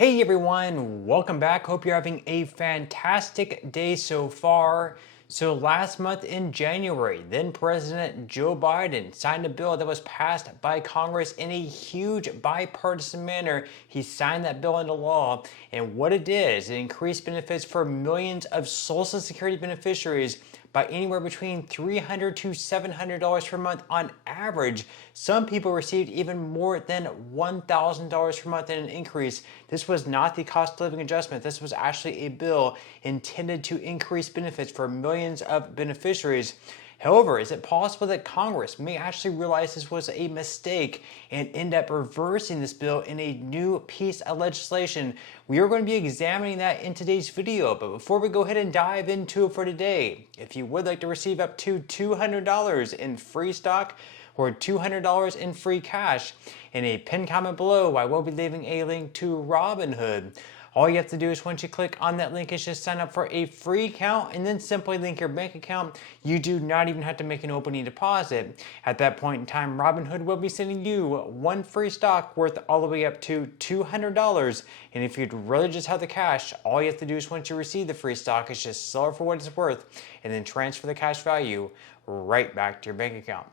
Hey everyone, welcome back. Hope you're having a fantastic day so far. So last month in January, then President Joe Biden signed a bill that was passed by Congress in a huge bipartisan manner. He signed that bill into law, and what it did is it increased benefits for millions of Social Security beneficiaries by anywhere between $300 to $700 per month on average. Some people received even more than $1,000 per month in an increase. This was not the cost of living adjustment. This was actually a bill intended to increase benefits for millions of beneficiaries. However, is it possible that Congress may actually realize this was a mistake and end up reversing this bill in a new piece of legislation? We are going to be examining that in today's video, but before we go ahead and dive into it for today, if you would like to receive up to $200 in free stock or $200 in free cash, in a pinned comment below, I will be leaving a link to Robinhood. All you have to do is once you click on that link is just sign up for a free account and then simply link your bank account. You do not even have to make an opening deposit. At that point in time, Robinhood will be sending you one free stock worth all the way up to $200. And if you'd rather just have the cash, all you have to do is once you receive the free stock is just sell it for what it's worth and then transfer the cash value right back to your bank account.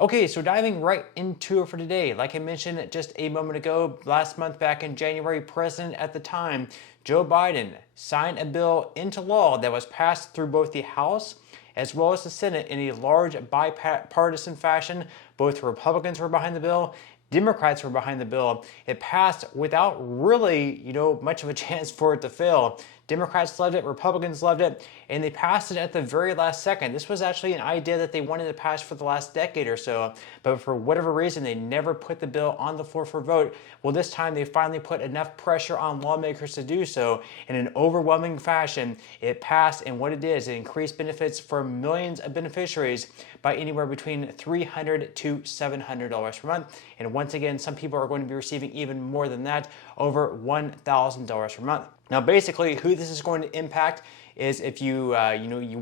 Okay, so diving right into it for today. Like I mentioned just a moment ago, last month back in January, President at the time, Joe Biden, signed a bill into law that was passed through both the House as well as the Senate in a large bipartisan fashion. Both Republicans were behind the bill. Democrats were behind the bill. It passed without really, much of a chance for it to fail. Democrats loved it, Republicans loved it, and they passed it at the very last second. This was actually an idea that they wanted to pass for the last decade or so, but for whatever reason, they never put the bill on the floor for vote. Well, this time they finally put enough pressure on lawmakers to do so. In an overwhelming fashion, it passed, and what it did is it increased benefits for millions of beneficiaries by anywhere between $300 to $700 per month. And once again, some people are going to be receiving even more than that, over $1,000 per month. Now, basically, who this is going to impact is if you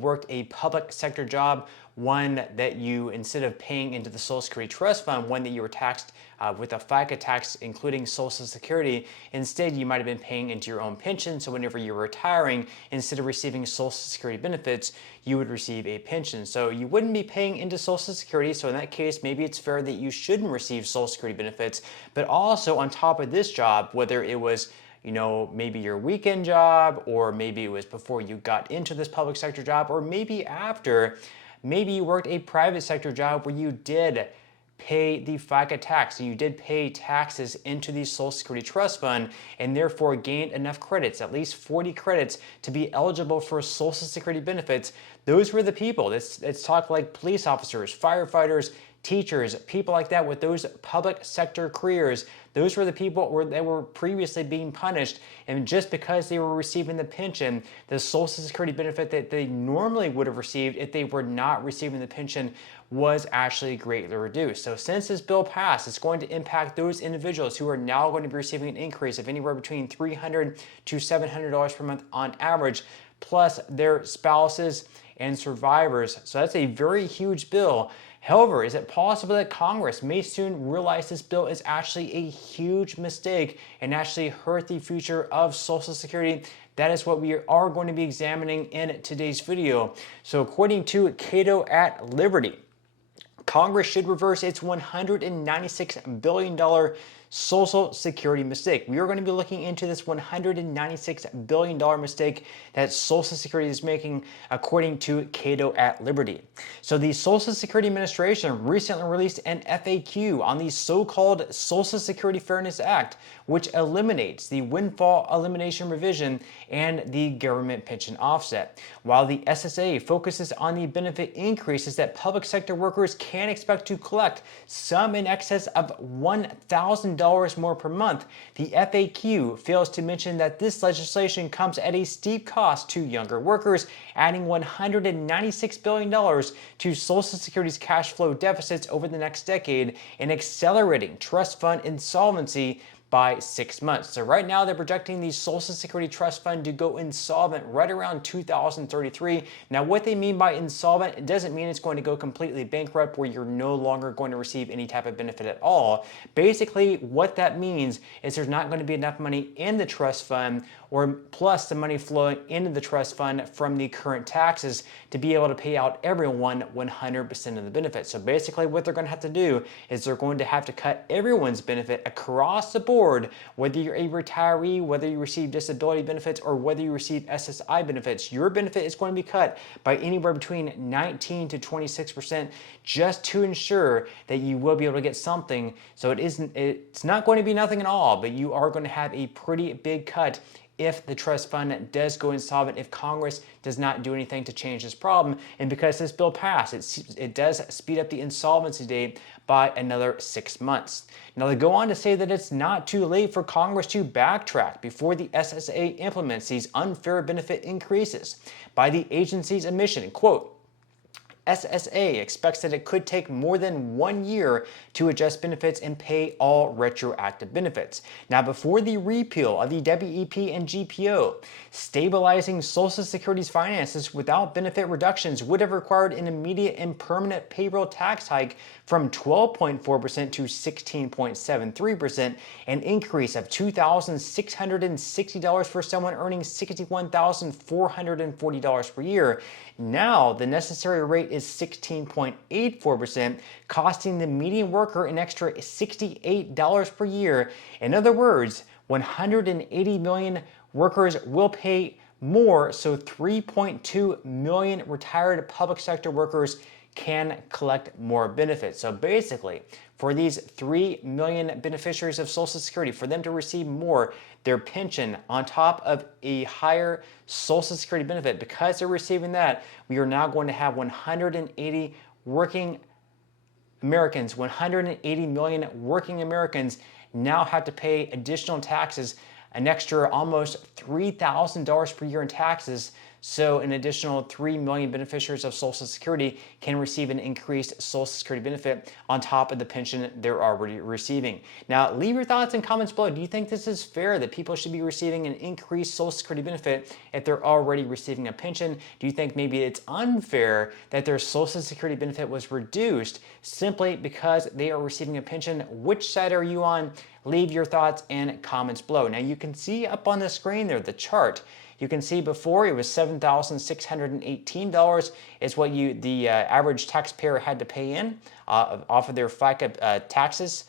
worked a public sector job, one that you, instead of paying into the Social Security Trust Fund, one that you were taxed with a FICA tax, including Social Security, instead you might have been paying into your own pension. So whenever you're retiring, instead of receiving Social Security benefits, you would receive a pension. So you wouldn't be paying into Social Security. So in that case, maybe it's fair that you shouldn't receive Social Security benefits. But also on top of this job, whether it was maybe your weekend job, or maybe it was before you got into this public sector job, or maybe after, maybe you worked a private sector job where you did pay the FICA tax. So you did pay taxes into the Social Security Trust Fund and therefore gained enough credits, at least 40 credits, to be eligible for Social Security benefits. Those were the people. Let's talk like police officers, firefighters, teachers, people like that with those public sector careers. Those were the people that were previously being punished, and just because they were receiving the pension, the Social Security benefit that they normally would have received if they were not receiving the pension was actually greatly reduced. So since this bill passed, it's going to impact those individuals who are now going to be receiving an increase of anywhere between $300 to $700 per month on average, plus their spouses and survivors. So that's a very huge bill. However, is it possible that Congress may soon realize this bill is actually a huge mistake and actually hurt the future of Social Security? That is what we are going to be examining in today's video. So according to Cato at Liberty, Congress should reverse its $196 billion Social Security mistake. We are going to be looking into this $196 billion mistake that Social Security is making, according to Cato at Liberty. So the Social Security Administration recently released an FAQ on the so-called Social Security Fairness Act, which eliminates the windfall elimination revision and the government pension offset. While the SSA focuses on the benefit increases that public sector workers can expect to collect, some in excess of $1,000 more per month, the FAQ fails to mention that this legislation comes at a steep cost to younger workers, adding $196 billion to Social Security's cash flow deficits over the next decade and accelerating trust fund insolvency by 6 months. So right now they're projecting the Social Security Trust Fund to go insolvent right around 2033. Now what they mean by insolvent, it doesn't mean it's going to go completely bankrupt where you're no longer going to receive any type of benefit at all. Basically what that means is there's not going to be enough money in the trust fund or plus the money flowing into the trust fund from the current taxes to be able to pay out everyone 100% of the benefit. So basically what they're going to have to do is they're going to have to cut everyone's benefit across the board, whether you're a retiree, whether you receive disability benefits, or whether you receive SSI benefits. Your benefit is going to be cut by anywhere between 19 to 26% just to ensure that you will be able to get something. So it's not going to be nothing at all, but you are going to have a pretty big cut if the trust fund does go insolvent, if Congress does not do anything to change this problem. And because this bill passed, it does speed up the insolvency date by another 6 months. Now they go on to say that it's not too late for Congress to backtrack before the SSA implements these unfair benefit increases. By the agency's admission, quote, SSA expects that it could take more than 1 year to adjust benefits and pay all retroactive benefits. Now, before the repeal of the WEP and GPO, stabilizing Social Security's finances without benefit reductions would have required an immediate and permanent payroll tax hike from 12.4% to 16.73%, an increase of $2,660 for someone earning $61,440 per year. Now, the necessary rate is 16.84%, costing the median worker an extra $68 per year. In other words, 180 million workers will pay more, so 3.2 million retired public sector workers can collect more benefits. So basically, for these 3 million beneficiaries of Social Security, for them to receive more, their pension on top of a higher Social Security benefit, because they're receiving that, we are now going to have 180 working Americans, 180 million working Americans now have to pay additional taxes, an extra almost $3,000 per year in taxes. So an additional 3 million beneficiaries of Social Security can receive an increased Social Security benefit on top of the pension they're already receiving. Now, leave your thoughts and comments below. Do you think this is fair that people should be receiving an increased Social Security benefit if they're already receiving a pension? Do you think maybe it's unfair that their Social Security benefit was reduced simply because they are receiving a pension? Which side are you on? Leave your thoughts and comments below. Now, you can see up on the screen there the chart. You can see before it was $7,618 is what the average taxpayer had to pay in off of their FICA taxes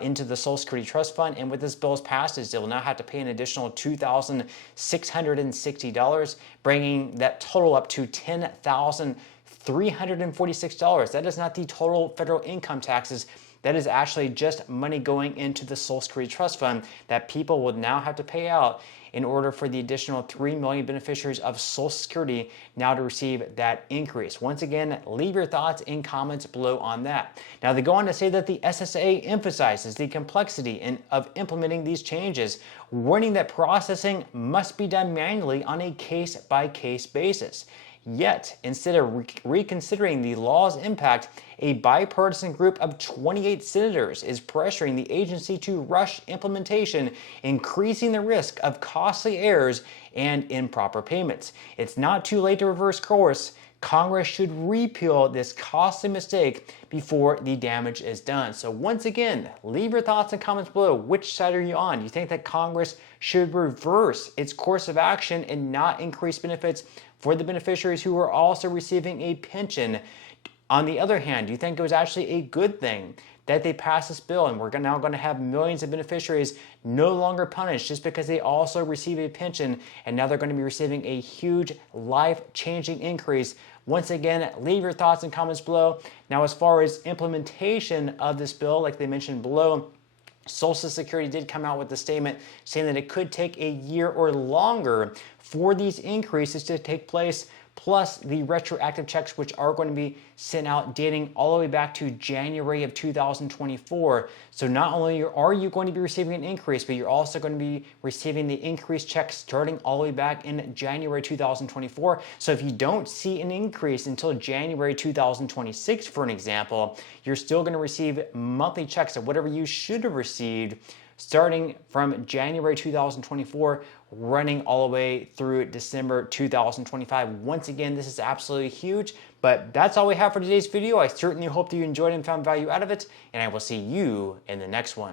into the Social Security Trust Fund. And with this bill's passed, they will now have to pay an additional $2,660, bringing that total up to $10,346. That is not the total federal income taxes. That is actually just money going into the Social Security Trust Fund that people will now have to pay out in order for the additional 3 million beneficiaries of Social Security now to receive that increase. Once again, leave your thoughts and comments below on that. Now, they go on to say that the SSA emphasizes the complexity of implementing these changes, warning that processing must be done manually on a case-by-case basis. Yet, instead of reconsidering the law's impact, a bipartisan group of 28 senators is pressuring the agency to rush implementation, increasing the risk of costly errors and improper payments. It's not too late to reverse course. Congress should repeal this costly mistake before the damage is done. So once again, leave your thoughts and comments below. Which side are you on? Do you think that Congress should reverse its course of action and not increase benefits for the beneficiaries who are also receiving a pension? On the other hand, do you think it was actually a good thing that they passed this bill and we're now going to have millions of beneficiaries no longer punished just because they also receive a pension, and now they're going to be receiving a huge life-changing increase? Once again, leave your thoughts and comments below. Now, as far as implementation of this bill, like they mentioned below, Social Security did come out with a statement saying that it could take a year or longer for these increases to take place, plus the retroactive checks, which are going to be sent out dating all the way back to January of 2024. So not only are you going to be receiving an increase, but you're also going to be receiving the increased checks starting all the way back in January 2024. So if you don't see an increase until January 2026, for an example, you're still going to receive monthly checks of whatever you should have received starting from January 2024, running all the way through December 2025. Once again, this is absolutely huge, but that's all we have for today's video. I certainly hope that you enjoyed and found value out of it, and I will see you in the next one.